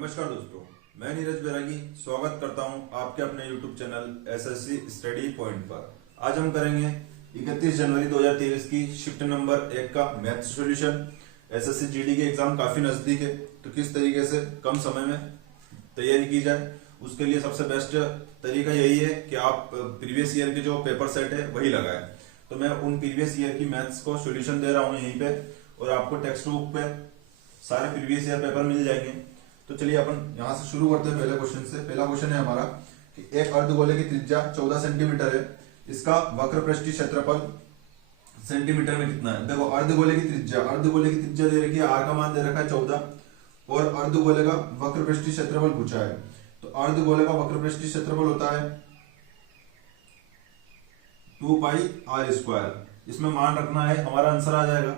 नमस्कार दोस्तों, मैं नीरज बैरागी स्वागत करता हूं आपके अपने YouTube channel SSC study point पर। आज हम करेंगे 31 जनवरी 2023 की शिफ्ट नंबर 1 का मैथ सॉल्यूशन। एसएससी जीडी के एग्जाम काफी नजदीक है, तो किस तरीके से कम समय में तैयारी की जाए, उसके लिए सबसे बेस्ट तरीका यही है कि आप प्रीवियस ईयर के जो पेपर सेट है वही लगाएं। तो मैं उन प्रीवियस ईयर की मैथ्स को सॉल्यूशन दे रहा हूँ यहीं पे, और आपको टेक्स्ट बुक पे सारे प्रीवियस ईयर पेपर मिल जाएंगे। तो चलिए अपन यहाँ से शुरू करते हैं पहले क्वेश्चन से। पहला क्वेश्चन है हमारा कि एक अर्धगोले की त्रिज्या 14 सेंटीमीटर है, इसका वक्र पृष्ठीय क्षेत्रफल सेंटीमीटर में कितना है। देखो अर्धगोले की त्रिज्या दे रखी है, आर का मान दे रखा है 14, और अर्धगोले का वक्र पृष्ठीय क्षेत्रफल पूछा है। तो अर्धगोले का वक्र पृष्ठीय क्षेत्रफल होता है 2 पाई आर स्क्वायर। इसमें मान रखना है, हमारा आंसर आ जाएगा।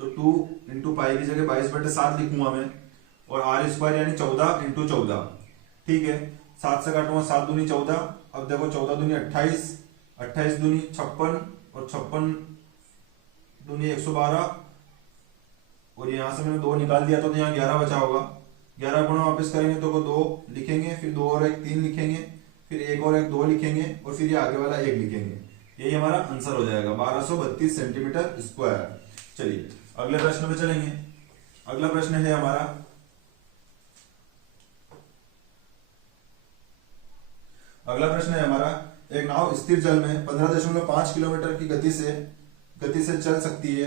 तो 2 इंटू पाई की जगह 22/7 लिखूंगा मैं, और आर स्क्वायर यानी 14 इंटू 14। ठीक है, 7 से काटूंगा, 7 दूनी 14। अब देखो 14 दूनी 28, 28 दूनी 56, और 56 दूनी 112, और यहां से मैंने 2 निकाल दिया तो यहाँ 11 बचा होगा। 11 गुणा वापस करेंगे तो 2 लिखेंगे, फिर 2 और 1 3 लिखेंगे, फिर 1 और 1 2 लिखेंगे, और फिर ये आगे वाला 1 लिखेंगे। यही हमारा आंसर हो जाएगा 1232 सेंटीमीटर स्क्वायर। चलिए अगले प्रश्न पे चलेंगे। अगला प्रश्न है हमारा एक नाव स्थिर जल में 15.5 किलोमीटर की गति से चल सकती है।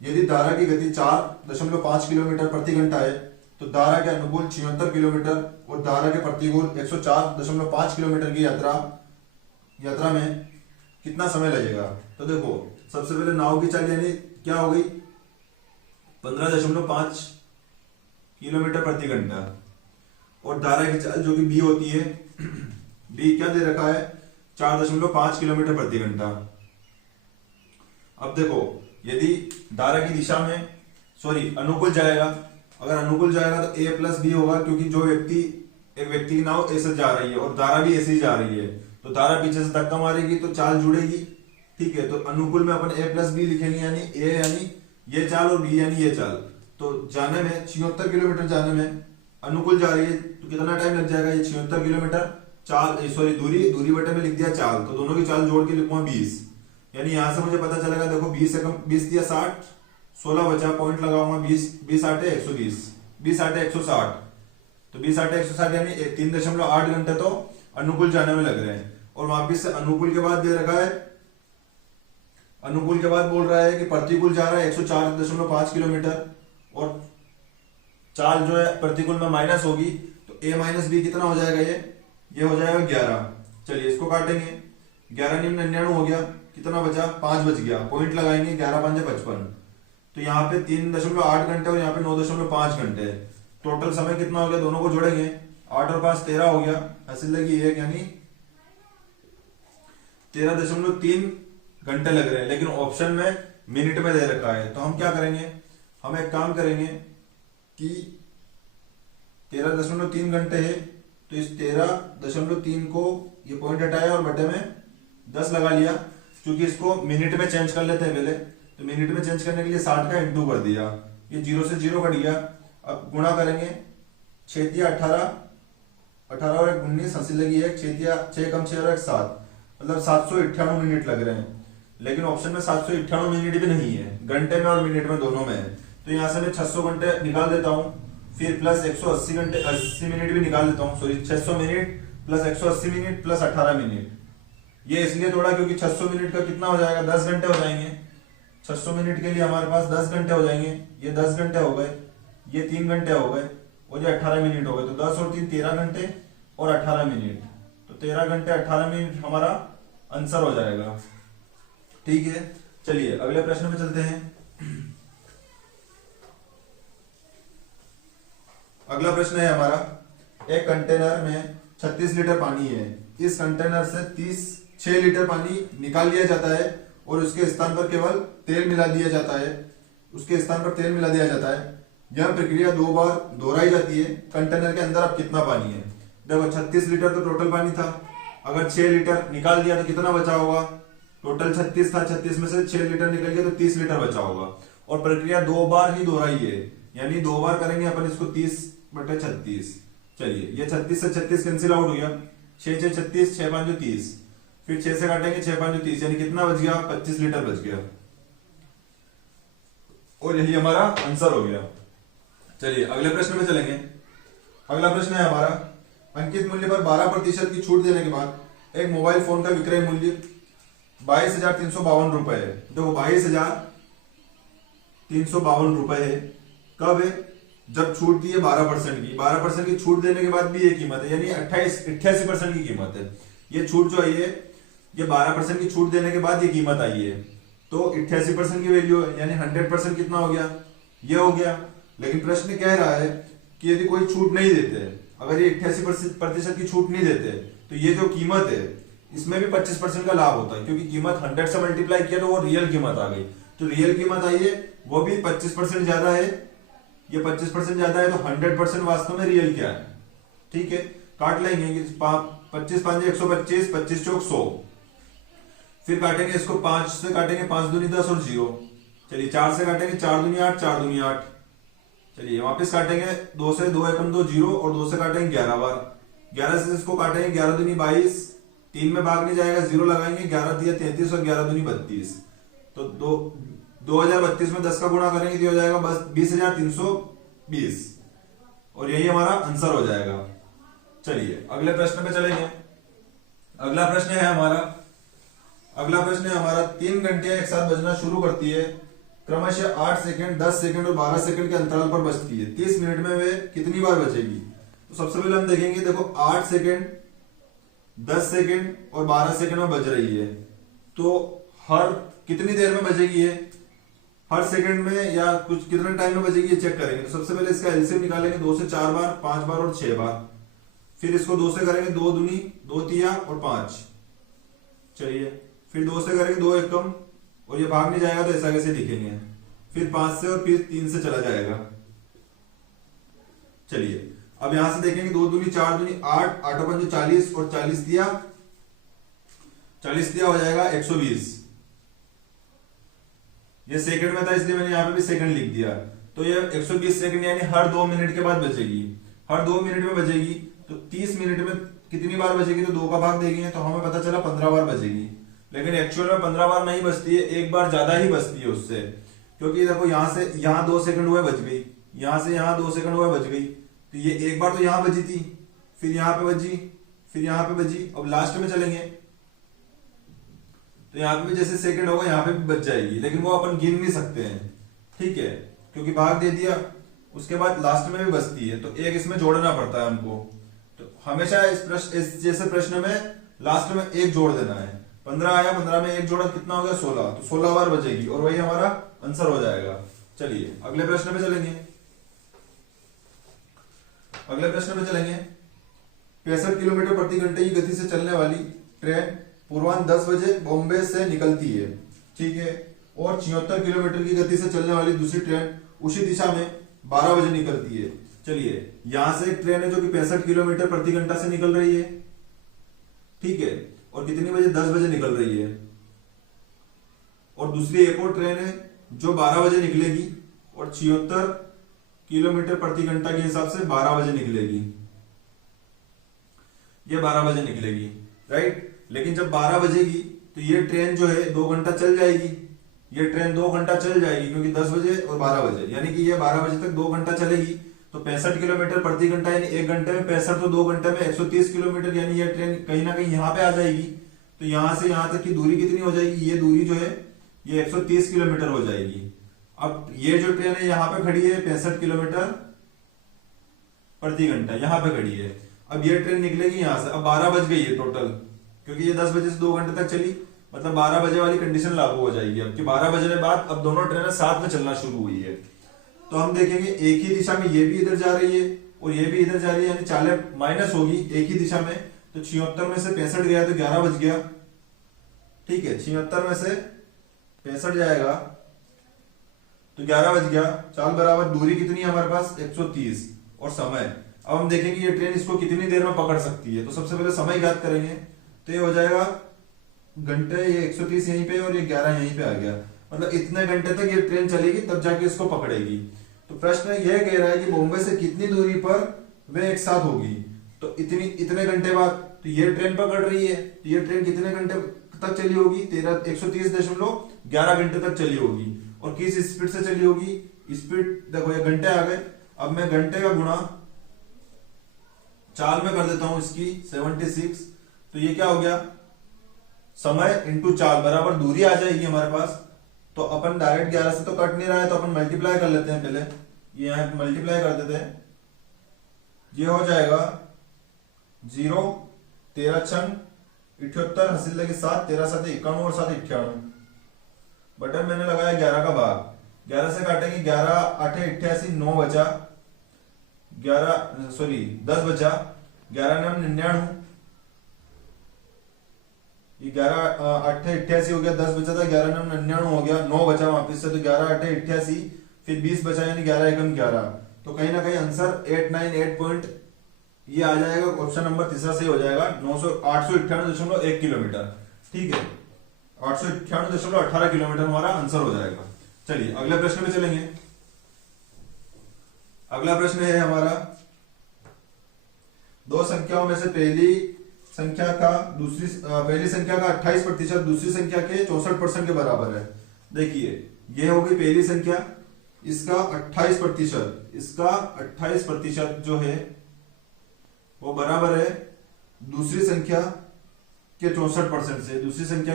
यदि धारा की गति 4.5 किलोमीटर प्रति घंटा है, तो धारा के अनुकूल 76 किलोमीटर और धारा के प्रतिकूल 104.5 किलोमीटर की यात्रा में कितना समय लगेगा। तो देखो सबसे पहले नाव की चाल यानी क्या हो गई 15.5 किलोमीटर प्रति घंटा, और धारा की चाल जो कि बी होती है, बी क्या दे रखा है 4.5 किलोमीटर प्रति घंटा। अब देखो यदि धारा की दिशा में अनुकूल जाएगा, अगर अनुकूल जाएगा तो ए प्लस बी होगा, क्योंकि एक व्यक्ति की नाव ऐसे जा रही है और धारा भी ऐसे ही जा रही है, तो धारा पीछे से धक्का मारेगी तो चाल जुड़ेगी। ठीक है, तो अनुकूल में अपन ए प्लस बी लिखेंगे, यानी ए यानी ये चाल और बी यानी ये चाल। तो जाने में 76 किलोमीटर जाने में अनुकूल जा रही है, तो कितना टाइम लग जाएगा ये 76 किलोमीटर। दूरी बटे में लिख दिया चाल, तो दोनों की चाल जोड़ के लिखूंगा 20, यानी यहां से मुझे पता चलेगा। देखो 20 से कम 20 दिया 60, 16 बचा, पॉइंट लगाऊंगा 20 8 120, 20 8 160, तो 20 8 160 यानी 3.8 घंटे तो अनुकूल जाने में लग रहे हैं। और वापिस से अनुकूल के बाद दे रखा है, अनुकूल के बाद बोल रहा है कि प्रतिकूल जा रहा है 104.5 किलोमीटर, और चाल जो है प्रतिकूल में माइनस होगी, तो a माइनस बी कितना हो जाएगा, ये हो जाएगा 11। चलिए इसको काटेंगे, 11 निम्न 99 हो गया, कितना बचा 5 बच गया, पॉइंट लगाएंगे 11 5 55, तो यहाँ पे 3.8 घंटे और यहाँ पे 9.5 घंटे। टोटल समय कितना हो गया, दोनों को जोड़ेंगे 8 और 5 13 हो गया, हासिल लगी 1, यानी 13.3 घंटे लग रहे हैं। लेकिन ऑप्शन में मिनट में दे रखा है, तो हम क्या करेंगे, हम एक काम करेंगे कि 13.3 घंटे है, तो इस 13.3 को ये पॉइंट हटाया और बटे में 10 लगा लिया, क्योंकि इसको मिनट में चेंज कर लेते हैं पहले। तो मिनट में चेंज करने के लिए 60 का इंटू कर दिया, ये 0 से 0 कट गया। अब गुणा करेंगे 6 × 18, 18 और 1 19, हासिल लगी 1, 6 कम 6 और 1 7, मतलब 798 मिनट लग रहे हैं। लेकिन ऑप्शन में 798 मिनट भी नहीं है, घंटे में और मिनट में दोनों में है। तो यहाँ से मैं 600 घंटे निकाल देता हूँ, फिर प्लस 180 घंटे 80 मिनट भी निकाल देता हूँ, 600 minute plus 180 minute plus 18 minute. ये इसलिए थोड़ा क्योंकि 600 मिनट का कितना हो जाएगा, 10 घंटे हो जाएंगे। 600 मिनट के लिए हमारे पास 10 घंटे हो जाएंगे, ये 10 घंटे हो गए, ये 3 घंटे हो गए, और ये 18 मिनट हो गए। तो 10 और 3 13 घंटे और 18 मिनट, तो 13 घंटे 18 मिनट हमारा आंसर हो जाएगा। ठीक है, चलिए अगले प्रश्न में चलते हैं। अगला प्रश्न है हमारा, एक कंटेनर में 36 लीटर पानी है, इस कंटेनर से 6 लीटर पानी निकाल लिया जाता है और उसके स्थान पर केवल तेल मिला दिया जाता है, यह प्रक्रिया 2 बार दोहराई जाती है। कंटेनर के अंदर अब कितना पानी है। देखो 36 लीटर तो टोटल पानी था, अगर 6 लीटर निकाल दिया तो कितना बचा होगा, टोटल 36 था, 36 में से 6 लीटर निकल गया तो 30 लीटर बचा होगा। और प्रक्रिया 2 बार ही दोहराई है, यानी 2 बार करेंगे अपन इसको 30 बटे 36। चलिए ये 36 से 36 कैंसिल आउट हो गया, 6 6 36, 6 5 30, फिर 6 से काटेंगे 6 5 30, यानी कितना बच गया, 25 लीटर बच गया, और यही हमारा आंसर हो गया। चलिए अगले प्रश्न में चलेंगे। अगला प्रश्न है हमारा, अंकित मूल्य पर 12% की छूट देने के बाद एक मोबाइल फोन का विक्रय मूल्य 22,352 रुपए है। देखो 22,352 रुपए है, कब है, जब छूट दी है 12% की, 12% की छूट देने के बाद भी ये कीमत है, यानी 88% की कीमत है। ये छूट जो आई है, ये 12% की छूट देने के बाद ये कीमत आई है, तो 88% की वैल्यू है, यानी 100% कितना हो गया, ये हो गया। लेकिन प्रश्न कह रहा है कि यदि कोई छूट नहीं देते, अगर ये 88% की छूट नहीं देते, तो ये जो कीमत है इसमें भी 25% का लाभ होता है, क्योंकि कीमत 100 से मल्टीप्लाई किया तो वो रियल कीमत आ गई, तो रियल कीमत आई है वो भी 25% ज्यादा है, ये 25% ज्यादा है, तो 100% वास्तव में रियल क्या है। ठीक है, काट लेंगे, 25 5 125, 25 चौक 100, फिर काटेंगे इसको 5 से काटेंगे, 5 दूनी 10 और 0। चलिए 4 से काटेंगे, 4 दूनी 8, 4 दूनी 8। चलिए वापस काटेंगे, 2 से 2 एकम 2 0, और 2 से काटेंगे 11 बार, 11 से इसको काटेंगे, 11 दूनी 22, 3 में भाग नहीं जाएगा, 0 लगाएंगे, 11 दिया 33 और 11 दूनी 32, तो 2032 में 10 का गुणा करेंगे तो हो जाएगा बस 20,320, और यही हमारा आंसर हो जाएगा। चलिए अगले प्रश्न पे चलेंगे। अगला प्रश्न है हमारा 3 घंटियां एक साथ बजना शुरू करती है, क्रमशः 8 सेकंड, 10 सेकंड और 12 सेकंड के अंतराल पर बजती है। 30 मिनट में वे कितनी बार बजेगी? तो सबसे पहले हम देखेंगे, देखो 8 सेकंड, 10 सेकंड और 12 सेकंड में बज रही है, तो हर कितनी देर में बजेगी ये, हर सेकंड में या कुछ कितने टाइम में बजेगी ये चेक करेंगे। तो सबसे पहले इसका एलसीएम निकालेंगे, 2 से 4 बार, 5 बार और 6 बार, फिर इसको 2 से करेंगे, 2 दूनी 2 तिया और 5। चलिए फिर 2 से करेंगे 2 एकम, और ये भाग नहीं जाएगा तो ऐसा कैसे लिखेंगे, फिर 5 से और फिर 3 से चला जाएगा। चलिए अब यहां से देखेंगे, 2 दूनी 4 दूनी 8, 8 5 40 और 40 दिया हो जाएगा 120। ये सेकंड में था इसलिए मैंने यहां पे भी सेकंड लिख दिया, तो ये 120 सेकंड यानी हर 2 मिनट के बाद बजेगी, हर 2 मिनट में बजेगी, तो 30 मिनट में कितनी बार बजेगी, तो 2 का भाग देंगे तो हमें पता चला 15 बार बजेगी। लेकिन एक्चुअल में 15 बार नहीं बजती है, एक बार ज्यादा ही बजती है उससे, क्योंकि देखो यहां से यहां 2 सेकंड हुए बज गई, यहां से यहां 2 सेकंड हुए बज गई, तो ये एक बार तो यहां बजी थी, फिर यहां पे बजी, फिर यहां पे बजी। अब लास्ट में चलेंगे तो यहां पे भी जैसे सेकंड होगा यहां पे भी बच जाएगी, लेकिन वो अपन गिन नहीं सकते हैं, ठीक है, क्योंकि भाग दे दिया, उसके बाद लास्ट में भी बचती है, तो एक इसमें जोड़ना पड़ता है हमको। तो हमेशा इस जैसे प्रश्न में लास्ट में एक जोड़ देना है। 15 आया, 15 में एक जोड़ा कितना हो गया 16, तो 16 बार बचेगी और वही हमारा आंसर हो जाएगा। चलिए अगले प्रश्न पे चलेंगे। 65 किलोमीटर प्रति घंटे की गति से चलने वाली ट्रेन पूर्वाह्न 10 बजे बॉम्बे से निकलती है, ठीक है, और 76 किलोमीटर की गति से चलने वाली दूसरी ट्रेन उसी दिशा में 12 बजे निकलती है। चलिए यहां से एक ट्रेन है जो कि 65 किलोमीटर प्रति घंटा से निकल रही है, ठीक है, और कितनी बजे, 10 बजे निकल रही है, और दूसरी एक और ट्रेन है जो 12 बजे निकलेगी और 76 किलोमीटर प्रति घंटा के हिसाब से 12 बजे निकलेगी, ये 12 बजे निकलेगी, राइट। लेकिन जब 12 बजेगी तो ये ट्रेन जो है 2 घंटा चल जाएगी, ये ट्रेन 2 घंटा चल जाएगी, क्योंकि 10 बजे और 12 बजे, यानी कि ये 12 बजे तक 2 घंटा चलेगी, तो 65 किलोमीटर प्रति घंटा यानी 1 घंटे में 65, तो 2 घंटे में 130 किलोमीटर, यानी ये ट्रेन कहीं ना कहीं यहाँ पे आ जाएगी। तो यहां से यहां तक की दूरी कितनी हो जाएगी, ये दूरी जो है ये 130 किलोमीटर हो जाएगी। अब ये जो ट्रेन है यहाँ पे खड़ी है 65 किलोमीटर प्रति घंटा, यहाँ पे खड़ी है। अब ये ट्रेन निकलेगी यहाँ से, अब 12 बज गई है टोटल, क्योंकि ये 10 बजे से 2 घंटे तक चली, मतलब 12 बजे वाली कंडीशन लागू हो जाएगी। अब कि 12 बजे के बाद अब दोनों ट्रेनें साथ में चलना शुरू हुई है, तो हम देखेंगे एक ही दिशा में ये भी इधर जा रही है और ये भी इधर जा रही है, यानी चाले माइनस होगी एक ही दिशा में, तो 76 में से 65 गया तो 11 बज गया, ठीक है, 76 में से 65 जाएगा तो 11 बज गया, चाल बराबर दूरी कितनी है हमारे पास 130, और समय अब हम देखेंगे ये ट्रेन इसको कितनी देर में पकड़ सकती है। तो सबसे पहले समय ज्ञात करेंगे, तो ये हो जाएगा घंटे, ये 130 यहीं पे और ये 11 यहीं पे आ गया, मतलब इतने घंटे तक ये ट्रेन चलेगी तब जाके इसको पकड़ेगी। तो प्रश्न यह कह रहा है कि बॉम्बे से कितनी दूरी पर वे एक साथ होगी, तो इतने घंटे बाद। तो ये ट्रेन पकड़ रही है, तो ये ट्रेन कितने घंटे तक चली होगी? 130.11 घंटे तक चली होगी। और किस स्पीड से चली होगी? स्पीड देखो, ये घंटे आ गए। अब मैं घंटे का गुणा चाल में कर देता हूं इसकी 76। तो ये क्या हो गया? समय इंटू चाल बराबर दूरी आ जाएगी हमारे पास। तो अपन डायरेक्ट 11 से तो कट नहीं रहा है, तो अपन मल्टीप्लाई कर लेते हैं। पहले ये यहां मल्टीप्लाई कर देते हैं। ये हो जाएगा 0 13 छन 78 हासिल लगे 7 13 7 51 और 7 98। बटन मैंने लगाया 11 का भाग। 11 से काटेंगे 11 8 88 9 बचा 10 बचा 11 9 99। ये 11 8 88 हो गया, 10 बचा था, 11 9 99 हो गया, 9 बचा वापिस से, तो 11 8 88 फिर 20 बचा यानी 11 एकम 11। तो कहीं ना कहीं आंसर 898 पॉइंट ये आ जाएगा। ऑप्शन नंबर तीसरा सही हो जाएगा। 898.1 किलोमीटर। ठीक है, 898.18 किलोमीटर हमारा आंसर हो जाएगा। चलिए अगले प्रश्न में चलेंगे। अगला प्रश्न है हमारा, दो संख्याओं में से पहली संख्या का 28% दूसरी संख्या के 64% के बराबर है। देखिए ये होगी पहली संख्या, इसका 28%, इसका 28% जो है वो बराबर है दूसरी संख्या के 64% से। दूसरी संख्या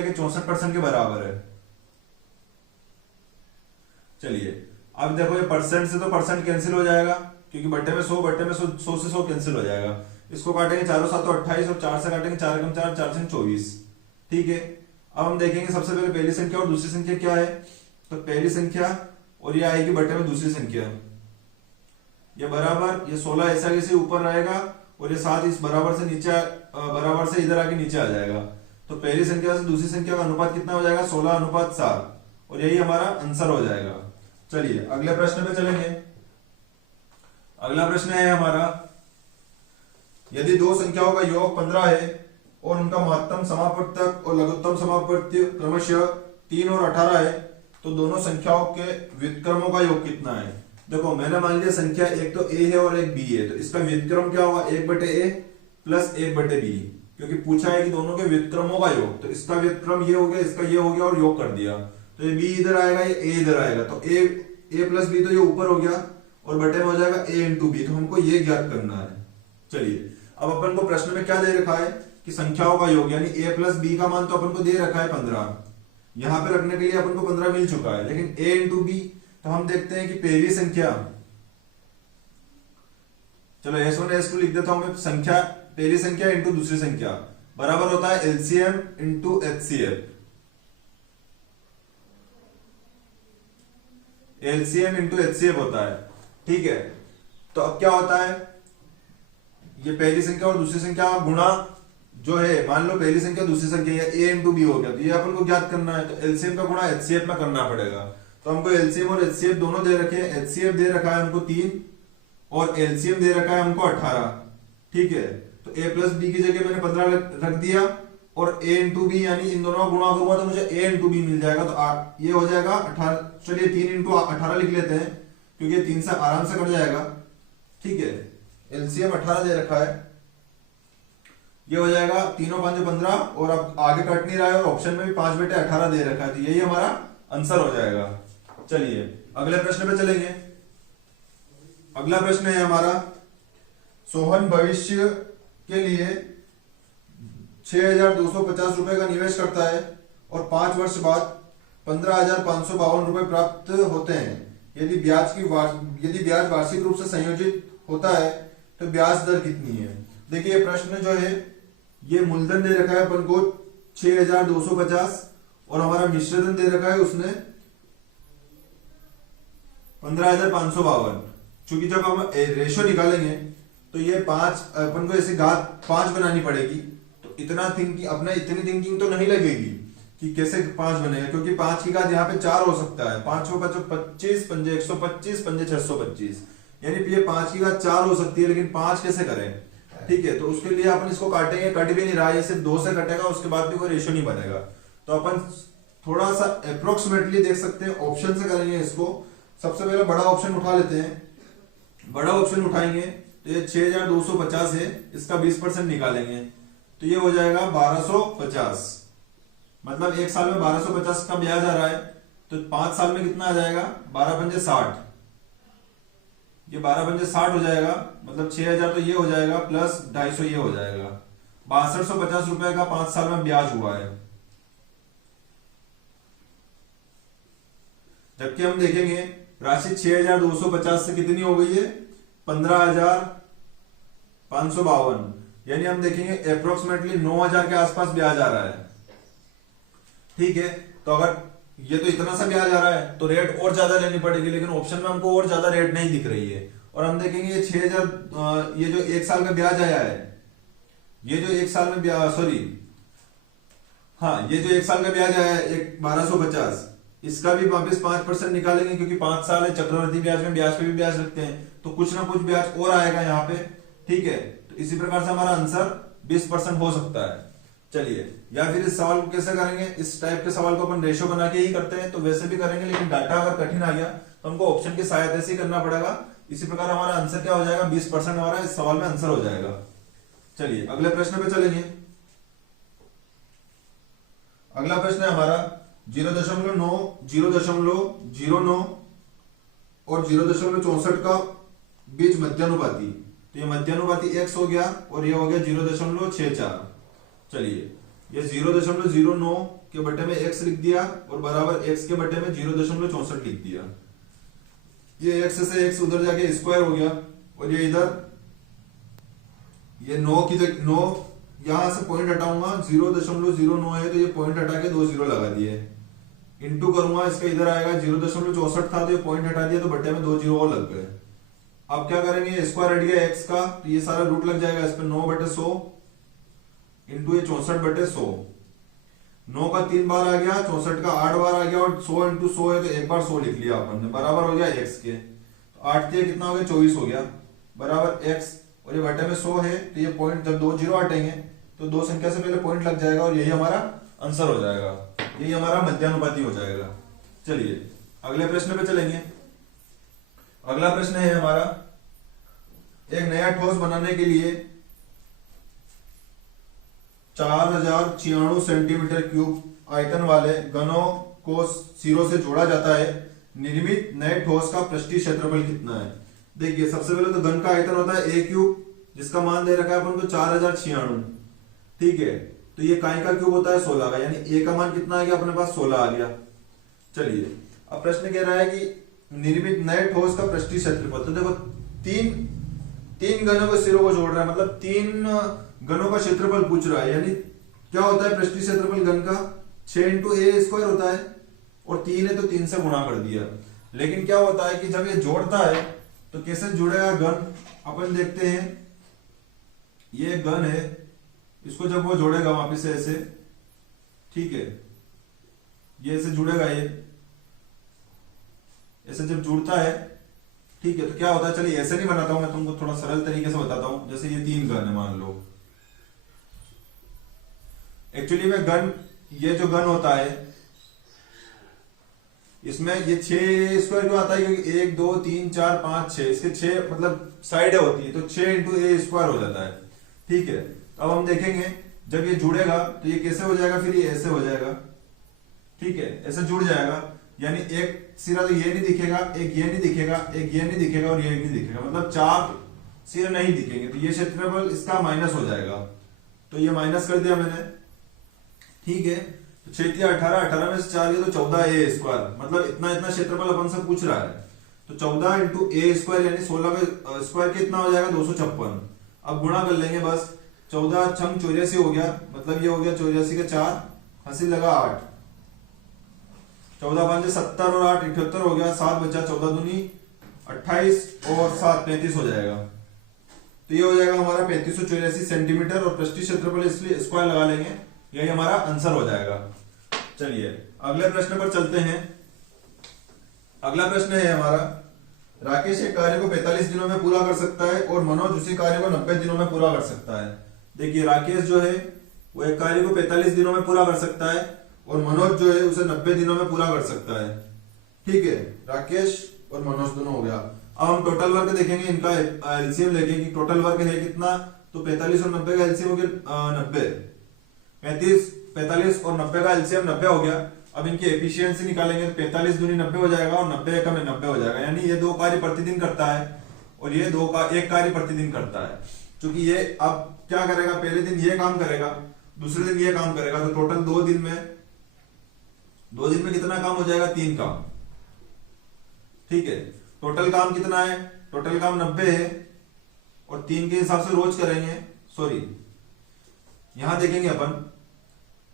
के 64% के बराबर है। चलिए अब देखो, ये परसेंट से तो परसेंट कैंसिल हो जाएगा, क्योंकि बट्टे में 100 से 100 कैंसिल हो जाएगा। इसको काटेंगे 4 7 28 और 4 से काटेंगे 4 कम 4 4 से 24। ठीक है, अब हम देखेंगे सबसे पहले पहली संख्या और दूसरी संख्या क्या है। तो पहली संख्या और ये आएगी बट्टे में दूसरी संख्या, ये बराबर, ये 16 ऐसा कैसे ऊपर रहेगा और ये 7 इस बराबर से नीचे, बराबर से इधर आके नीचे आ जाएगा। तो पहली संख्या से दूसरी संख्या का अनुपात कितना हो जाएगा? 16:7, और यही हमारा आंसर हो जाएगा। चलिए अगले प्रश्न पे चलेंगे। अगला प्रश्न है हमारा, यदि दो संख्याओं का योग 15 है और उनका महत्तम समापवर्तक और लघुत्तम समापवर्तक क्रमशः 3 और 18 है, तो दोनों संख्याओं के व्युत्क्रमों का योग कितना है? देखो मैंने मान लिया संख्या एक तो a है और एक b है, तो इसका व्युत्क्रम क्या होगा? 1/a प्लस 1/b, क्योंकि पूछा है कि दोनों के व्युत्क्रमों का योग। तो इसका व्युत्क्रम ये हो गया, इसका ये हो गया और योग कर दिया। तो ये b इधर आएगा, ये a इधर आएगा, तो a प्लस b तो ये ऊपर हो गया और बटे में हो जाएगा a इंटू बी। तो हमको ये ज्ञात करना है। चलिए अब अपन को प्रश्न में क्या दे रखा है कि संख्याओं का योग, यानी a प्लस b का मान तो अपन को दे रखा है 15, यहां पे रखने के लिए अपन को 15 मिल चुका है, लेकिन a इंटू बी। तो हम देखते हैं कि पहली संख्या, चलो S1 S2 लिख देता हूं मैं। संख्या पहली संख्या इंटू दूसरी संख्या बराबर होता है LCM into HCF। LCM into HCF होता है। ठीक है, तो अब क्या होता है, ये पहली संख्या और दूसरी संख्या का गुणा जो है, मान लो पहली संख्या दूसरी संख्या a इंटू बी हो गया, तो ये अपन को ज्ञात करना है। तो LCM का गुणा HCF में करना पड़ेगा। तो हमको LCM और HCF दोनों दे रखे हैं। HCF दे रखा है हमको 3 और LCM दे रखा है हमको 18। ठीक है, तो a प्लस बी की जगह मैंने 15 रख दिया और a इंटू बी, यानी इन दोनों का गुणा करूंगा तो मुझे a इंटू बी मिल जाएगा। तो ये हो जाएगा 18। चलिए 3 इंटू 18 लिख लेते हैं, क्योंकि 3 से आराम से कट जाएगा। ठीक है, LCM 18 दे रखा है, ये हो जाएगा 3 और 5 15, और अब आगे कट नहीं रहा है और ऑप्शन में भी 5/18 दे रखा है, तो यही हमारा आंसर हो जाएगा। चलिए अगले प्रश्न पे चलेंगे। अगला प्रश्न है हमारा, सोहन भविष्य के लिए 6,250 रुपए का निवेश करता है और 5 वर्ष बाद 15,552 रुपए प्राप्त होते हैं। यदि ब्याज वार्षिक रूप से संयोजित होता है तो ब्याज दर कितनी है? देखिए प्रश्न जो है, ये मूलधन दे रखा है अपन को 6,250 और हमारा मिश्रधन दे रखा है उसने 15,552। चूंकि जब हम रेशियो निकालेंगे तो ये 5 अपन को ऐसे घात 5 बनानी पड़ेगी, तो इतनी थिंकिंग तो नहीं लगेगी कि कैसे 5 बनेगा, क्योंकि 5 की घात यहाँ पे 4 हो सकता है। 5 को 25, 5 125, 5 625, यानी ये 5 की घात 4 हो सकती है, लेकिन 5 कैसे करें? ठीक है, तो उसके लिए अपन इसको काटेंगे, कट भी नहीं रहा है, सिर्फ 2 से कटेगा, उसके बाद भी कोई रेशियो नहीं बनेगा। तो अपन थोड़ा सा अप्रोक्सीमेटली देख सकते हैं, ऑप्शन से करेंगे इसको। सबसे पहले बड़ा ऑप्शन उठा लेते हैं। बड़ा ऑप्शन उठाएंगे तो ये 6250 है, इसका 20% निकालेंगे तो ये हो जाएगा 1250। मतलब एक साल में 1250 का ब्याज आ रहा है, तो 5 साल में कितना आ जाएगा, 12 पंजे 60। ये 12 पंजे 60 हो जाएगा, मतलब 6000 तो ये हो जाएगा प्लस 250 ये हो जाएगा। 6250 रुपए का 5 साल में ब्याज हुआ है। जबकि हम देखेंगे राशि 6250 से कितनी हो गई है, 15552। यानी हम देखेंगे अप्रोक्सीमेटली 9000 के आसपास ब्याज आ रहा है। ठीक है, तो अगर ये तो इतना सा ब्याज आ रहा है तो रेट और ज्यादा लेनी पड़ेगी, लेकिन ऑप्शन में हमको और ज्यादा रेट नहीं दिख रही है। और हम देखेंगे ये 6000, ये जो एक साल का ब्याज आया है, ये जो एक साल में ब्याज, सॉरी हाँ, ये जो एक साल का ब्याज आया है 1250, इसका भी वापस 5% निकालेंगे, क्योंकि 5 साल है, चक्रवृद्धि ब्याज में ब्याज पे भी ब्याज रखते हैं, तो कुछ ना कुछ ब्याज और आएगा यहाँ पे। ठीक है, तो इसी प्रकार से हमारा आंसर 20% हो सकता है। चलिए, या फिर इस सवाल को कैसे करेंगे, इस टाइप के सवाल को अपन रेशो बना के ही करते हैं, तो वैसे भी करेंगे, लेकिन डाटा अगर कठिन आ गया तो हमको ऑप्शन की सहायता से ही करना पड़ेगा। इसी प्रकार हमारा आंसर क्या हो जाएगा, 20% हमारा इस सवाल में आंसर हो जाएगा। चलिए अगले प्रश्न पे चलेंगे। अगला प्रश्न है हमारा 0.9, 0.09 और 0.64 का बीच मध्यानुपाती। तो ये मध्यानुपाती x हो गया और ये हो गया 0.64। चलिए, ये 0.09 के बटे में x लिख दिया और बराबर x के बटे में 0.64 लिख दिया। ये x से x उधर जाके स्क्वायर हो गया और ये इधर, ये 9 की जगह 9, यहां से पॉइंट हटाऊंगा, 0.09 है तो ये पॉइंट हटा के 2 जीरो लगा दिए, इंटू करूंगा, इसका इधर आएगा 0.64 था तो ये पॉइंट हटा दिया तो बटे में 2 जीरो और लग गए। अब क्या करेंगे, स्क्वायर हट गया x का तो ये सारा रूट लग जाएगा इस पे, 9/100 इंटू ये 64/100। 9 का 3 बार आ गया, 64 का 8 बार आ गया और 100 इंटू 100 है तो एक बार 100 लिख लिया अपन ने, बराबर हो गया x के। तो 8 के कितना हो गया, 24 हो गया, बराबर x, और ये बटे में 100 है तो ये पॉइंट, जब 2 जीरो हटेंगे तो 2 संख्या से पहले पॉइंट लग जाएगा और यही हमारा आंसर हो जाएगा, यही हमारा मध्यानुपाती हो जाएगा। चलिए अगले प्रश्न पे चलेंगे। अगला प्रश्न है हमारा, एक नया ठोस बनाने के लिए 4096 सेंटीमीटर क्यूब आयतन वाले घनों को सिरों से जोड़ा जाता है। निर्मित नए ठोस का पृष्ठीय क्षेत्रफल कितना है। देखिए, सबसे पहले तो घन का आयतन होता है a क्यूब, जिसका मान दे रखा है अपन को 4096। ठीक है, तो ये काय का क्यूब होता है 16 का, यानी a का मान कितना आ गया अपने पास, 16 आ गया। चलिए, अब प्रश्न कह रहा है कि निर्मित नए ठोस का पृष्ठीय क्षेत्रफल। तो देखो, तीन घनों के सिरों को जोड़ रहा है, मतलब 3 घनों का क्षेत्रफल पूछ रहा है। यानी क्या होता है पृष्ठीय क्षेत्रफल घन का, 6 इंटू ए स्क्वायर होता है, और 3 है तो 3 से गुणा कर दिया। लेकिन क्या होता है कि जब ये जोड़ता है तो कैसे जुड़ेगा घन, अपन देखते हैं। ये घन है, इसको जब वो जोड़ेगा वापिस से ऐसे, ठीक है, ये ऐसे जुड़ेगा, ये ऐसे जब जुड़ता है, ठीक है, तो क्या होता है, चलिए ऐसे नहीं बनाता हूं मैं, तुमको थोड़ा सरल तरीके से बताता हूं। जैसे ये 3 घन है मान लो, एक्चुअली में घन, ये जो घन होता है इसमें ये 6 स्क्वायर क्यों आता है, क्योंकि 1 2 3 4 5 6, इसके 6 मतलब साइडें होती है, तो 6 इंटू ए स्क्वायर हो जाता है। ठीक है, अब हम देखेंगे जब ये जुड़ेगा तो ये कैसे हो जाएगा, फिर ये ऐसे हो जाएगा। ठीक है, ऐसे जुड़ जाएगा, यानी एक सिरा तो ये नहीं दिखेगा, एक ये नहीं दिखेगा, एक ये नहीं दिखेगा और ये नहीं दिखेगा, मतलब 4 सिरे नहीं दिखेंगे। तो ये क्षेत्रफल इसका माइनस हो जाएगा, तो ये माइनस कर दिया मैंने। ठीक है, तो 6 18, 18 में से 4 गया तो 14 ए स्क्वायर, मतलब इतना क्षेत्रफल अपन से पूछ रहा है। तो 14 इंटू ए स्क्वायर यानी 16 का स्क्वायर कितना हो जाएगा, 256। अब गुणा कर लेंगे बस, 14 छंग 84 हो गया, मतलब ये हो गया 84 के 4, हंसी लगा 8, 14 5 70 और 8 78 हो गया, 7 बचा, 14 दूनी 28 और 7 35 हो जाएगा। तो ये हो जाएगा हमारा 3584 सेंटीमीटर, और पृष्ठीय क्षेत्रफल इसलिए स्क्वायर लगा लेंगे, यही हमारा आंसर हो जाएगा। चलिए अगले प्रश्न पर चलते हैं। अगला प्रश्न है हमारा, राकेश एक कार्य को 45 दिनों में पूरा कर सकता है और मनोज उसी कार्य को 90 दिनों में पूरा कर सकता है। देखिए, राकेश जो है वो एक कार्य को 45 दिनों में पूरा कर सकता है और मनोज जो है उसे 90 दिनों में पूरा कर सकता है। ठीक है, राकेश और मनोज दोनों हो गया। अब हम टोटल वर्क देखेंगे, इनका एलसीएम लेके कि टोटल वर्क है कितना, तो 45 और 90 का एलसीएम हो गया 90, 45 और 90 का एलसीएम 90 हो गया। अब इनकी एफिशिएंसी निकालेंगे, 45 दूनी 90 हो जाएगा और 90 एकम 90 हो जाएगा, यानी ये 2 कार्य प्रतिदिन करता है और ये 1 कार्य प्रतिदिन करता है। क्योंकि ये अब क्या करेगा, पहले दिन ये काम करेगा, दूसरे दिन ये काम करेगा, तो टोटल 2 दिन में कितना काम हो जाएगा, 3 काम। ठीक है, टोटल काम कितना है, टोटल काम 90 है और 3 के हिसाब से रोज करेंगे, सॉरी यहां देखेंगे अपन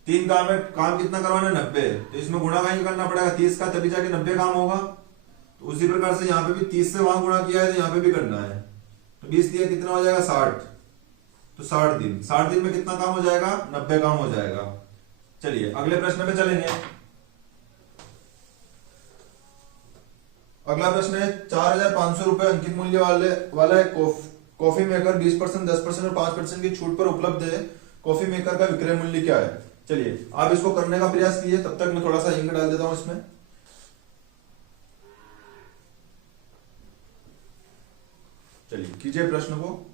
3 काम है, काम कितना करवाना है 90, तो इसमें गुणा कहीं करना पड़ेगा 30 का, तभी जाके 90 काम होगा। तो उसी प्रकार से यहाँ पे भी 30 से वहां गुणा किया है तो यहाँ पे भी करना है, तो 20 दिया कितना हो जाएगा 60, तो 60 दिन में कितना काम हो जाएगा, 90 काम हो जाएगा। चलिए अगले प्रश्न पे चलेंगे। अगला प्रश्न है 4,500 रुपए अंकित मूल्य वाला है कॉफी मेकर 20%, 10% और 5% की छूट पर उपलब्ध है। कॉफी मेकर का विक्रय मूल्य क्या है? चलिए आप इसको करने का प्रयास कीजिए, तब तक मैं थोड़ा सा इंक डाल देता हूं इसमें। चलिए कीजिए प्रश्न को।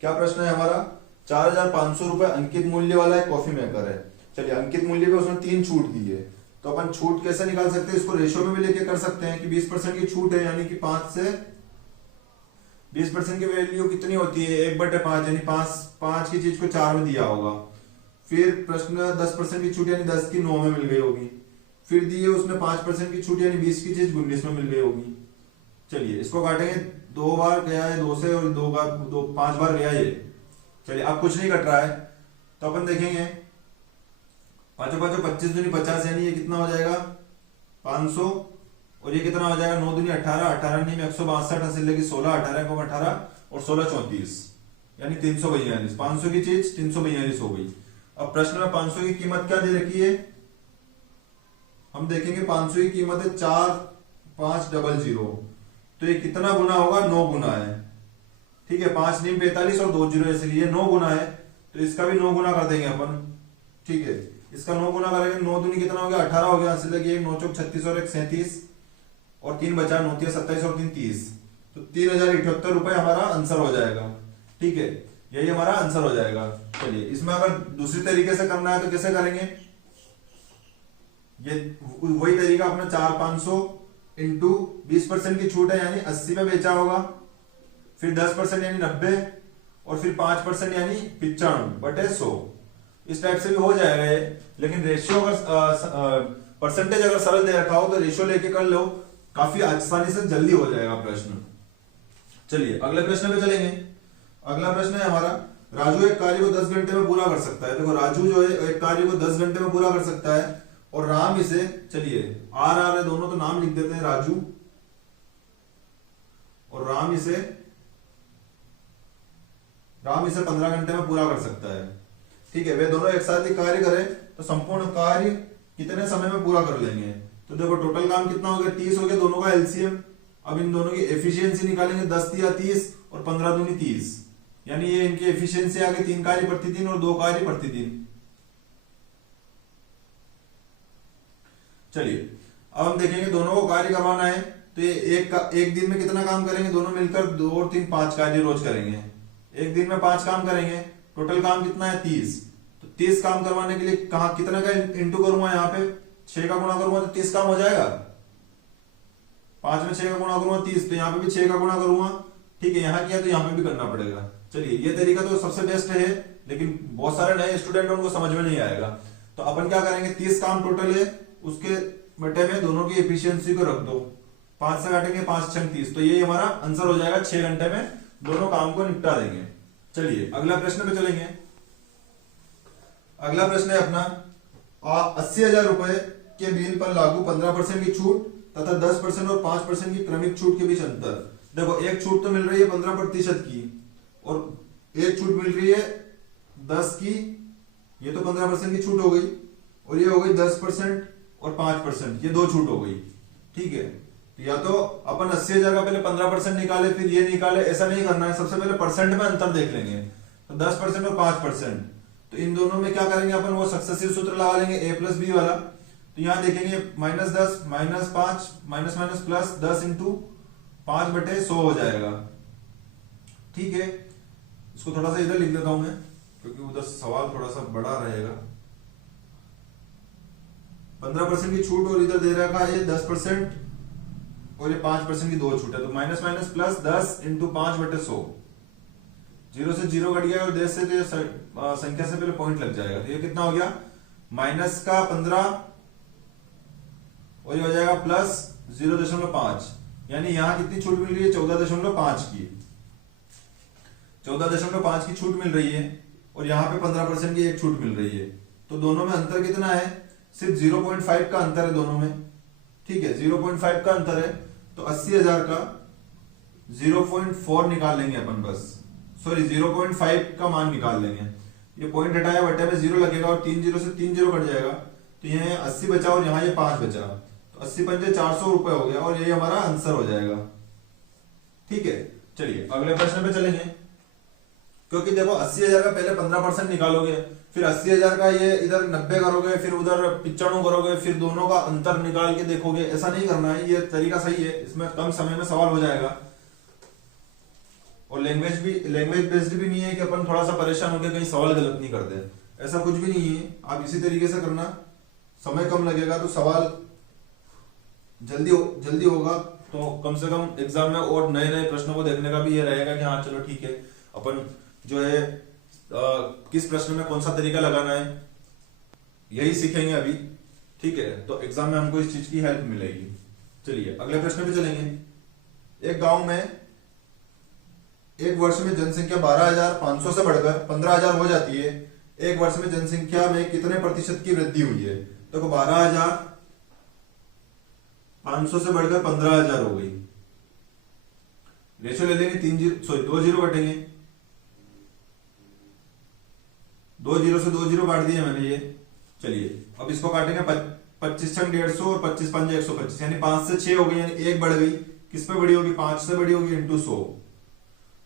क्या प्रश्न है हमारा? 4,500 रुपए अंकित मूल्य वाला एक कॉफी मेकर है। चलिए अंकित मूल्य पे उसने 3 छूट दी है, तो अपन छूट कैसे निकाल सकते हैं? इसको रेशियो में भी लेके कर सकते हैं कि 20% की छूट है, यानी कि 5 से 20% की वैल्यू कितनी होती है, 1/5, यानी 5 की चीज को 4 में दिया होगा। फिर प्रश्न 10% की छूट यानी 10 की 9 में मिल गई होगी। फिर दी है उसने 5% की छूट यानी 20 की चीज 19 में मिल गई होगी। चलिए इसको काटेंगे, 2 बार गया है 2 से और 5 बार गया ये। चलिए अब कुछ नहीं कट रहा है, तो अपन देखेंगे 5 5 25 दूनी 50, यानी ये कितना हो जाएगा 500, और ये कितना हो जाएगा 9 दूनी 18, 18 नहीं 162, अस्सी लगी 16, 18 को 18 और 16 34, यानी 342। 500 की चीज 342 हो गई। अब प्रश्न में 500 की कीमत क्या दे रखी है, हम देखेंगे 500 की कीमत है 4500, तो ये कितना गुना होगा, 9 गुना है। ठीक है, 5 नीम 45 और 2 जीरो, इसलिए 9 गुना है, तो इसका भी 9 गुना कर देंगे अपन। ठीक है, इसका 9 गुना करेंगे, 9 दूनी कितना हो गया 18 हो गया, इसलिए 1 9 चौक 36 और 1 37 और 3 बचा 9 27 और 3 30, तो 3,078 रुपए हमारा आंसर हो जाएगा। ठीक है, यही हमारा आंसर हो जाएगा। चलिए इसमें अगर दूसरी तरीके से करना है तो कैसे करेंगे, ये वही तरीका अपना 4,500 इंटू 20% की छूट है यानी 80 में बेचा होगा, फिर 10% यानी 90 और फिर 5% यानी 95/100। इस टाइप से भी हो जाएगा ये, लेकिन रेशियो अगर परसेंटेज अगर सरल दे रखा हो तो रेशियो लेके कर लो, काफी आसानी से जल्दी हो जाएगा प्रश्न। चलिए अगले प्रश्न पे चलेंगे। अगला प्रश्न है हमारा, राजू एक कार्य को 10 घंटे में पूरा कर सकता है। देखो राजू जो है एक कार्य को 10 घंटे में पूरा कर सकता है और राम इसे, चलिए आर है दोनों, तो नाम लिख देते हैं राजू, और राम इसे 15 घंटे में पूरा कर सकता है। ठीक है, वे दोनों एक साथ ही कार्य करें तो संपूर्ण कार्य कितने समय में पूरा कर लेंगे? तो देखो टोटल काम कितना हो गया, 30 हो गया, दोनों का एलसीएम। अब इन दोनों की एफिशिएंसी निकालेंगे, 10 दिया 30 और 15 दूनी 30, यानी ये इनकी एफिशिएंसी आ गई 3 कार्य प्रतिदिन और 2 कार्य प्रतिदिन। चलिए अब हम देखेंगे दोनों को कार्य करवाना है, तो ये एक दिन में कितना काम करेंगे, दोनों मिलकर 2 और 3 5 कार्य रोज करेंगे। एक दिन में 5 काम करेंगे, टोटल काम कितना है 30, तो 30 काम करवाने के लिए कहा कितना का इंटू करूंगा, यहाँ पे 6 का गुणा करूंगा तो 30 काम हो जाएगा। 5 में 6 का गुणा करूंगा 30, तो यहाँ पे भी 6 का गुणा करूंगा। ठीक है, यहाँ किया तो यहाँ पे भी करना पड़ेगा। चलिए ये तरीका तो सबसे बेस्ट है, लेकिन बहुत सारे नए स्टूडेंट उनको समझ में नहीं आएगा, तो अपन क्या करेंगे, 30 काम टोटल है, उसके बटे में दोनों की एफिशिएंसी को रख दो, 5 से काटेंगे 5 6 30, तो ये हमारा आंसर हो जाएगा। 6 घंटे में दोनों काम को निपटा देंगे। चलिए अगला प्रश्न पे चलेंगे। अगला प्रश्न है अपना, 80,000 रुपए के बिल पर लागू 15% की छूट तथा 10% और 5% की क्रमिक छूट के बीच अंतर। देखो एक छूट तो मिल रही है 15% की और एक छूट मिल रही है 10 की ये तो 15% की छूट हो गई, और ये हो गई 10% और 5%, ये दो छूट हो गई। ठीक है, तो या तो अपन 80,000 का पहले 15% निकाले फिर ये निकाले, ऐसा नहीं करना है। सबसे पहले परसेंट में अंतर देख लेंगे, तो 10% और 5%, तो इन दोनों में क्या करेंगे अपन, वो सक्सेसिव सूत्र लगा लेंगे a प्लस बी वाला। तो यहां देखेंगे -10 -5 माइनस माइनस प्लस 10 इंटू 5/100 हो जाएगा। ठीक है, इसको थोड़ा सा इधर लिख देता हूं मैं, क्योंकि उधर सवाल थोड़ा सा बड़ा रहेगा। 15% की छूट और इधर दे रखा है 10% और ये 5% की दो छूट है, तो माइनस माइनस प्लस 10 इंटू 5/100। 0 से 0 कट गया और 10 से तो संख्या से पहले पॉइंट लग जाएगा, तो ये कितना हो गया, माइनस का 15 और ये हो जाएगा प्लस 0.5, यानी यहां कितनी छूट मिल रही है, 14.5 की। 14.5 की छूट मिल रही है और यहाँ पे 15% की एक छूट मिल रही है, तो दोनों में अंतर कितना है, सिर्फ 0.5 का अंतर है दोनों में। ठीक है, 0.5 का अंतर है, तो 80,000 का 0.4 निकाल लेंगे अपन, बस सॉरी 0.5 का मान निकाल लेंगे। ये पॉइंट हटाया, बटे में 0 लगेगा और 3 0 से 3 0 कट जाएगा, तो ये 80 बचा और यहाँ ये 5 बचा, तो 80 पंजे 400 रुपए हो गया और ये हमारा आंसर हो जाएगा। ठीक है, चलिए अगले प्रश्न पे चलेंगे। क्योंकि देखो 80,000 का पहले 15% निकालोगे, फिर 80,000 का ये इधर 90 करोगे, फिर उधर 95 करोगे, फिर दोनों का अंतर निकाल के देखोगे, ऐसा नहीं करना है। ये तरीका सही है, इसमें कम समय में सवाल हो जाएगा और लैंग्वेज बेस्ड भी नहीं है कि अपन थोड़ा सा परेशान होकर कहीं सवाल गलत नहीं कर दे, ऐसा कुछ भी नहीं है। आप इसी तरीके से करना, समय कम लगेगा तो सवाल जल्दी होगा, तो कम से कम एग्जाम में और नए नए प्रश्नों को देखने का भी ये रहेगा कि हाँ चलो ठीक है, अपन जो है किस प्रश्न में कौन सा तरीका लगाना है यही सीखेंगे अभी। ठीक है, तो एग्जाम में हमको इस चीज की हेल्प मिलेगी। चलिए अगले प्रश्न पे चलेंगे। एक गांव में एक वर्ष में जनसंख्या 12,500 से बढ़कर 15,000 हो जाती है। एक वर्ष में जनसंख्या में कितने प्रतिशत की वृद्धि हुई है? तो 12,500 से बढ़कर 15,000 हो गई। रेशियो ले लेंगे 2 0 कटेंगे, 2 0 से 2 0 काट दिए मैंने ये। चलिए अब इसको काटेंगे 25 छंग 150 और 25 पंजे 125, यानी 5 से 6 हो गई, यानी एक बढ़ गई। किस पे बड़ी होगी? 5 से बड़ी होगी इंटू 100।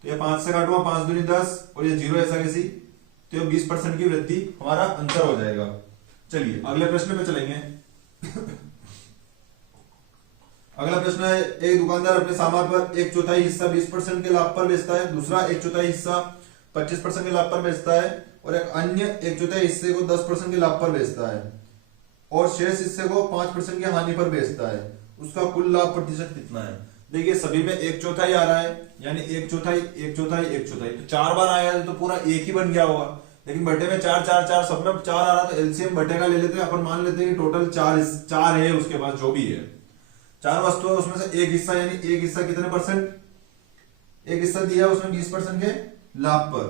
तो ये 5 से काटूंगा, 5 दूनी 10 और ये 0 ऐसा कैसी, तो ये 20% की वृद्धि हमारा आंसर हो जाएगा। चलिए अगले प्रश्न पे चलेंगे। अगला प्रश्न है, एक दुकानदार अपने सामान पर 1/4 हिस्सा 20% के लाभ पर बेचता है, दूसरा 1/4 हिस्सा 25% के लाभ पर बेचता है और एक अन्य 1/4 हिस्से को 10% के लाभ पर बेचता है और शेष हिस्से को 5% की हानि पर बेचता है। उसका कुल लाभ प्रतिशत कितना है? देखिए सभी में 1/4 आ रहा है, यानी 1/4 1/4 1/4, तो 4 बार आया है तो पूरा एक ही बन गया होगा। लेकिन बटे में 4 4 4 सब में 4 आ रहा, तो एलसीएम बटे का ले लेते हैं। अपन मान लेते हैं कि टोटल 4 है उसके पास, जो भी है 4 वस्तु है, उसमें से एक हिस्सा, यानी एक हिस्सा कितने परसेंट? एक हिस्सा दिया उसमें 20% के लाभ पर,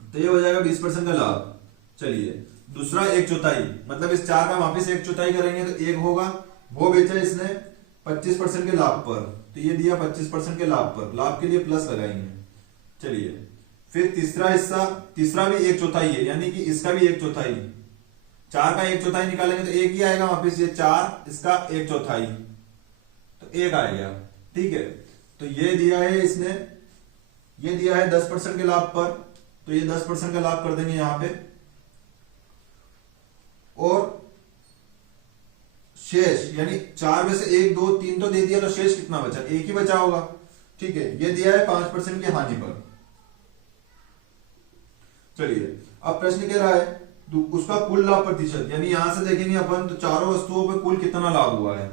तो ये हो जाएगा 20% का लाभ। चलिए दूसरा 1/4, मतलब इस 4 का वापिस 1/4 करेंगे तो 1 होगा, वो बेचा इसने 25% के लाभ पर, तो ये दिया 25% के लाभ पर, लाभ के लिए प्लस लगाएंगे। चलिए फिर तीसरा हिस्सा, तीसरा भी 1/4 है, यानी कि इसका भी 1/4, 4 का 1/4 निकालेंगे तो 1 ही आएगा वापिस, ये 4 इसका 1/4, तो 1 आएगा। ठीक है, तो ये दिया है इसने, ये दिया है 10% के लाभ पर, तो ये 10% का लाभ कर देंगे यहां पे। और शेष, यानी 4 में से 1 2 3 तो दे दिया, तो शेष कितना बचा? 1 ही बचा होगा। ठीक है, ये दिया है 5% की हानि पर। चलिए अब प्रश्न कह रहा है उसका कुल लाभ प्रतिशत, यानी यहां से देखेंगे अपन तो चारों वस्तुओं पे कुल कितना लाभ हुआ है।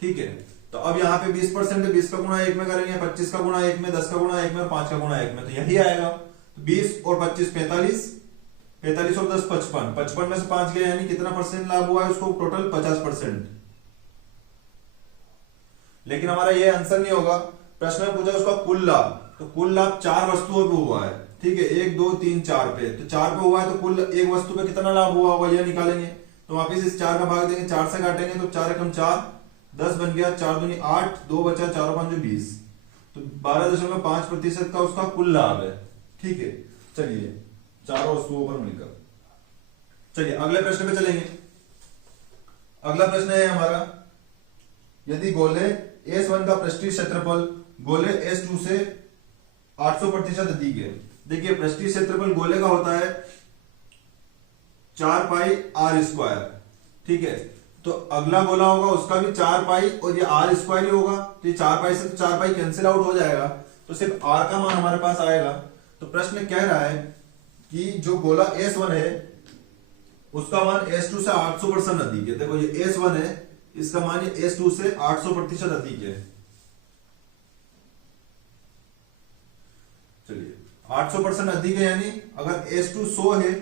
ठीक है, तो अब यहाँ पे 20% है, 20 का गुणा 1 में करेंगे, 25 का गुणा 1 में, 10 का गुणा 1 में और 5 का गुणा 1 में, तो यही आएगा। तो 20 और 25 45, 45 और 10 55, 55 में से 5 गया, यानी कितना परसेंट लाभ हुआ है उसको? टोटल 50%। लेकिन हमारा ये आंसर नहीं होगा, प्रश्न में पूछा उसका कुल लाभ, तो कुल लाभ 4 वस्तुओं पे हुआ है। ठीक है, 1 2 3 4 पे, तो 4 पे हुआ है, तो कुल एक वस्तु पे कितना लाभ हुआ होगा यह निकालेंगे। तो वापिस इस 4 का भाग देंगे, 4 से काटेंगे तो 4 एकम 4, 10 बन गया, 4 दूनी 8, 2 बचा, 4 5 20, तो 12.5% का उसका कुल लाभ है। ठीक है, चलिए चारों वस्तुओं पर मिलकर चलिए अगले प्रश्न पे चलेंगे। अगला प्रश्न है हमारा, यदि गोले S1 का पृष्ठीय क्षेत्रफल गोले S2 से 800% अधिक है। देखिए पृष्ठीय क्षेत्रफल गोले का होता है 4 पाई आर स्क्वायर, ठीक है। तो अगला गोला होगा उसका भी 4 पाई और ये आर स्क्वायर ही होगा, तो ये 4 पाई से 4 पाई कैंसिल आउट हो जाएगा, तो सिर्फ आर का मान हमारे पास आएगा। तो प्रश्न कह रहा है कि जो गोला S1 है उसका मान S2 से 800% अधिक है। देखो ये S1 है, इसका मान ये S2 से 800% अधिक है। चलिए 800% अधिक है, यानी अगर S2 100 है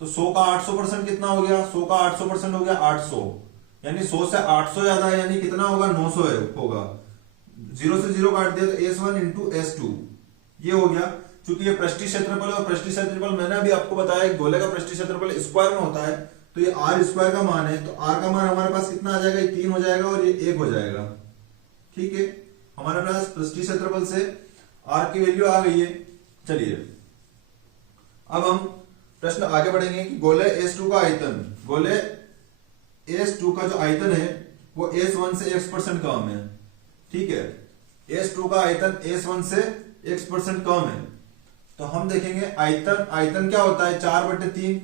तो 100 का 800% कितना हो गया, 100 का 800% हो गया 800, यानी 100 से 800 ज्यादा है, यानी कितना होगा 900 होगा। 0 से 0 काट दिया तो S1 इंटू S2 ये हो गया। चूंकि ये पृष्ठीय क्षेत्रफल है और पृष्ठीय क्षेत्रफल मैंने अभी आपको बताया गोले का पृष्ठीय क्षेत्रफल स्क्वायर में होता है, तो ये आर स्क्वायर का मान है, तो आर का मान हमारे पास कितना आ जाएगा, ये 3 हो जाएगा और ये 1 हो जाएगा, ठीक है। हमारे पास पृष्ठीय क्षेत्रफल से आर की वैल्यू आ गई है। चलिए अब हम प्रश्न आगे बढ़ेंगे कि गोले S2 का आयतन, गोले S2 का जो आयतन है वो S1 से x% कम है, ठीक है। S2 का आयतन S1 से x% कम है, तो हम देखेंगे आयतन, आयतन क्या होता है 4/3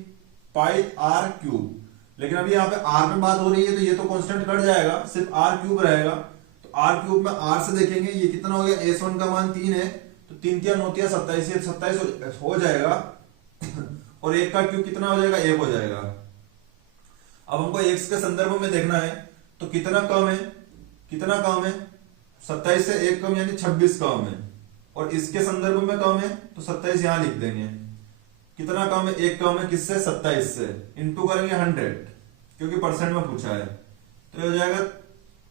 पाई आर क्यूब। लेकिन अभी यहाँ पे आर में बात हो रही है तो ये तो कांस्टेंट कट जाएगा, सिर्फ आर क्यूब रहेगा। तो आर क्यूब में आर से देखेंगे ये कितना हो गया, S1 का मान 3 है, तो 3 3 9 27, 27 हो जाएगा और 1 का क्यूब कितना हो जाएगा, 1 हो जाएगा। अब हमको x के संदर्भ में देखना है तो कितना कम है, कितना कम है 27 से 1 कम यानी 26 कम है, और इसके संदर्भ में कम है तो 27 यहां लिख देंगे। कितना कम है, 1 कम है किससे, 27 से, इंटू करेंगे 100 क्योंकि परसेंट में पूछा है, तो ये हो जाएगा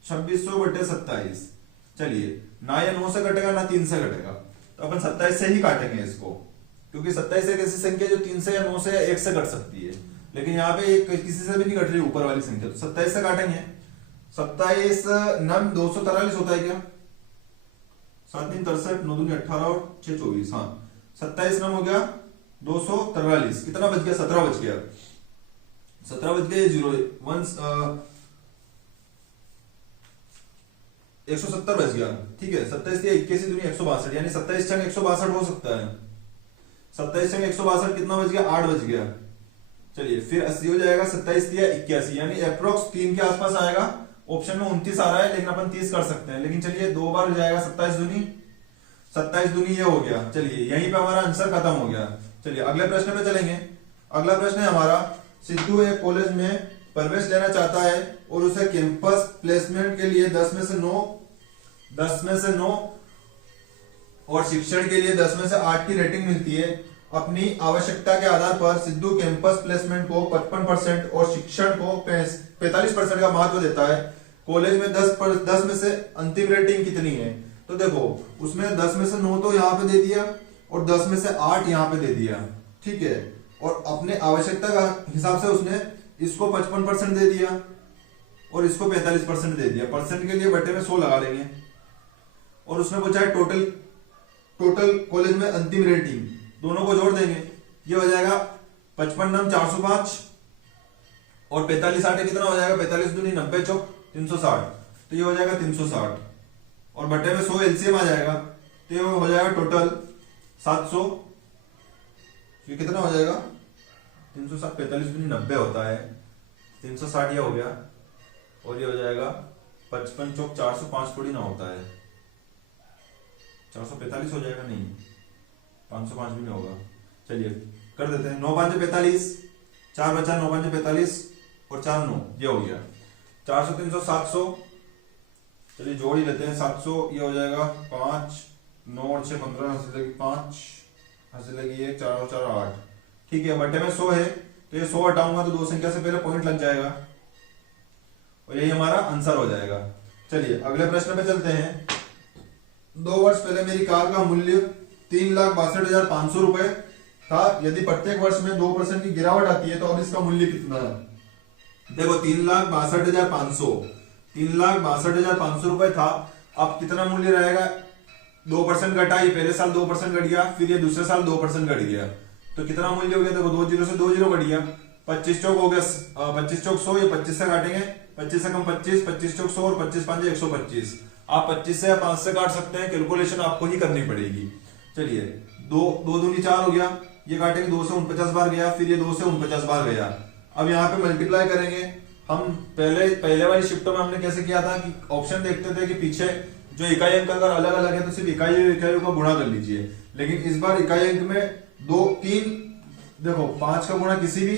2600/27। चलिए ना ये 9 से कटेगा ना 3 से कटेगा, तो अपन 27 से ही काटेंगे इसको, क्योंकि 27 एक ऐसी संख्या जो 3 से या 9 से या 1 से कट सकती है, लेकिन यहाँ पे एक किसी से भी नहीं कट रही ऊपर वाली संख्या, तो 27 से काटेंगे। 27 नम 243 होता है क्या, 7 3 63 9 2 18 और 6 24, हाँ 27 नम हो गया 243, कितना बच गया, 17 बच गया, 17 बच गया, 170 बच गया, ठीक है। 27 दिया 21 दूनी 162, यानी 27 छंग 162 हो सकता है। 27 छंग 162 कितना बच गया, 8 बच गया। चलिए फिर 80 हो जाएगा, 27 दिया 81, यानी अप्रोक्स 3 के आसपास आएगा। ऑप्शन में 29 आ रहा है लेकिन अपन 30 कर सकते हैं, लेकिन चलिए 2 बार हो जाएगा, 27 दूनी ये हो गया। चलिए यहीं पे हमारा आंसर खत्म हो गया। चलिए अगले प्रश्न पे चलेंगे। अगला प्रश्न है हमारा, सिद्धू एक कॉलेज में प्रवेश लेना चाहता है और उसे कैंपस प्लेसमेंट के लिए 10 में से 9 और शिक्षण के लिए 10 में से 8 की रेटिंग मिलती है। अपनी आवश्यकता के आधार पर सिद्धू कैंपस प्लेसमेंट को 55% और शिक्षण को 45% का महत्व देता है। कॉलेज में 10 में से अंतिम रेटिंग कितनी है, तो देखो उसमें 10 में से 9 तो यहाँ पे दे दिया और 10 में से 8 यहाँ पे दे दिया, ठीक है। और अपने आवश्यकता का हिसाब से उसने इसको 55% दे दिया और इसको 45% दे दिया। परसेंट के लिए बटे में 100 लगा लेंगे और उसने पूछा है टोटल कॉलेज में अंतिम रेटिंग, दोनों को जोड़ देंगे, ये हो जाएगा 55 नम 405 और 45 8 कितना हो जाएगा, 45 दूनी 90 चौक 360, तो ये हो जाएगा 360 और बटे में 100 एलसीएम आ जाएगा, तो ये हो जाएगा टोटल 700। ये कितना हो जाएगा 360, 45 दूनी 90 होता है, 360 ये हो गया और ये हो जाएगा 55 चौक 405 थोड़ी ना होता है, 445 हो जाएगा, नहीं 505 भी नहीं होगा। चलिए कर देते हैं, 9 5 45, 4 बचा, 9 5 45 और 4 9, ये हो गया 400 300 700। चलिए जोड़ ही लेते हैं 700, ये हो जाएगा 5 9 और 6 15, हंसी लगी 5, हंसी लगी 1, 4 और 4 8, ठीक है। बटे में 100 है तो ये 100 हटाऊंगा तो 2 संख्या से पहले पॉइंट लग जाएगा और यही हमारा आंसर हो जाएगा। चलिए अगले प्रश्न पे चलते हैं। 2 वर्ष पहले मेरी कार का मूल्य 3,62,500 रुपए था। यदि प्रत्येक वर्ष में 2% की गिरावट आती है तो अब इसका मूल्य कितना है। देखो 3,62,500 रुपए था, अब कितना मूल्य रहेगा, 2% घटा, ये पहले साल 2% घट गया, फिर ये दूसरे साल 2% घट गया, तो कितना मूल्य हो गया, देखो 2 जीरो से 2 जीरो घट गया, 25 चौक हो गया 25 चौक 100, ये 25 से काटेंगे, 25 से कम 25, 25 चौक 100 और 25 5 125। आप 25 से या 5 से काट सकते हैं, कैलकुलेशन आपको ही करनी पड़ेगी। चलिए, दो दूनी 4 हो गया, ये काटेंगे 2 से 49 बार गया, फिर ये 2 से 49 बार गया। अब यहाँ पे मल्टीप्लाई करेंगे। हम पहले वाली शिफ्टों में हमने कैसे किया था कि ऑप्शन देखते थे कि पीछे जो इकाई अंक अगर अलग अलग है तो सिर्फ इकाइयों का गुणा कर लीजिए, लेकिन इस बार इकाई अंक में 2 3 देखो 5 का गुणा किसी भी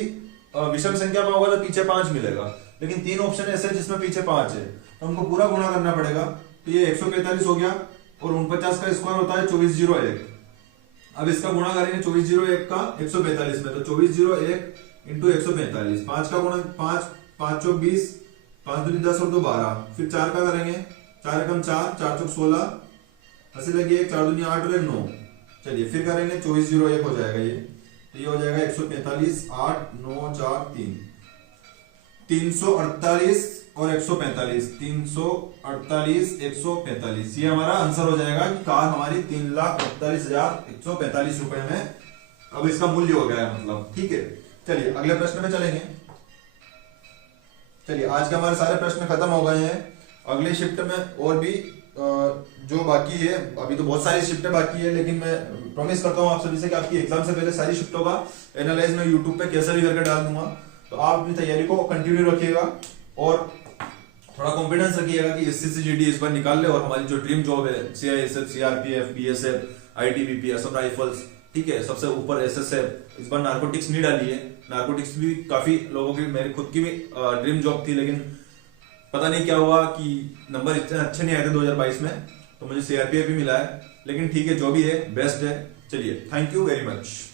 विषम संख्या में होगा तो पीछे 5 मिलेगा, लेकिन 3 ऑप्शन ऐसे हैं जिसमें पीछे 5 है, तो हमको पूरा गुणा करना पड़ेगा। तो ये 145 हो गया, और 49 का स्क्वायर होता है 2401। अब इसका गुणा करेंगे 2401 का 145 में, तो 2401 इंटू 145, 5 का गुणा 5 5 चौक 20, 5 दूनी 10 और 2 12, फिर 4 का करेंगे, 4 एकम 4, 4 चौक 16, अस्सी लगी 1, 4 दूनी 8 और 1 9। चलिए फिर करेंगे 2401 हो जाएगा ये, तो ये हो जाएगा 145 8 9 4 3, 348 और 145, 348 145, ये हमारा आंसर हो जाएगा कि कार हमारी 3,48,145 रुपए में अब इसका मूल्य हो गया है, मतलब ठीक है। चलिए अगले प्रश्न में चलेंगे। चलिए आज के हमारे सारे प्रश्न खत्म हो गए हैं। अगली शिफ्ट में और भी जो बाकी है, अभी तो बहुत सारी शिफ्टें बाकी है, लेकिन मैं प्रॉमिस करता हूँ आप सभी से कि आपकी एग्जाम से पहले सारी शिफ्टों का एनालाइज मैं यूट्यूब पे कैसे भी करके डाल दूंगा। तो आप अपनी तैयारी को कंटिन्यू रखिएगा और थोड़ा कॉन्फिडेंस रखिएगा कि एसएससी जीडी इस बार निकाल ले और हमारी जो ड्रीम जॉब है CISF, CRPF, BSF, ITBP, Assam rifles, ठीक है, सबसे ऊपर एसएसएफ, इस बार नार्कोटिक्स नहीं डाली है। नार्कोटिक्स भी काफी लोगों की, मेरी खुद की भी ड्रीम जॉब थी, लेकिन पता नहीं क्या हुआ कि नंबर इतने अच्छे नहीं आए थे 2022 में, तो मुझे सीआरपीएफ भी मिला है। लेकिन ठीक है, जो भी है बेस्ट है। चलिए, थैंक यू वेरी मच।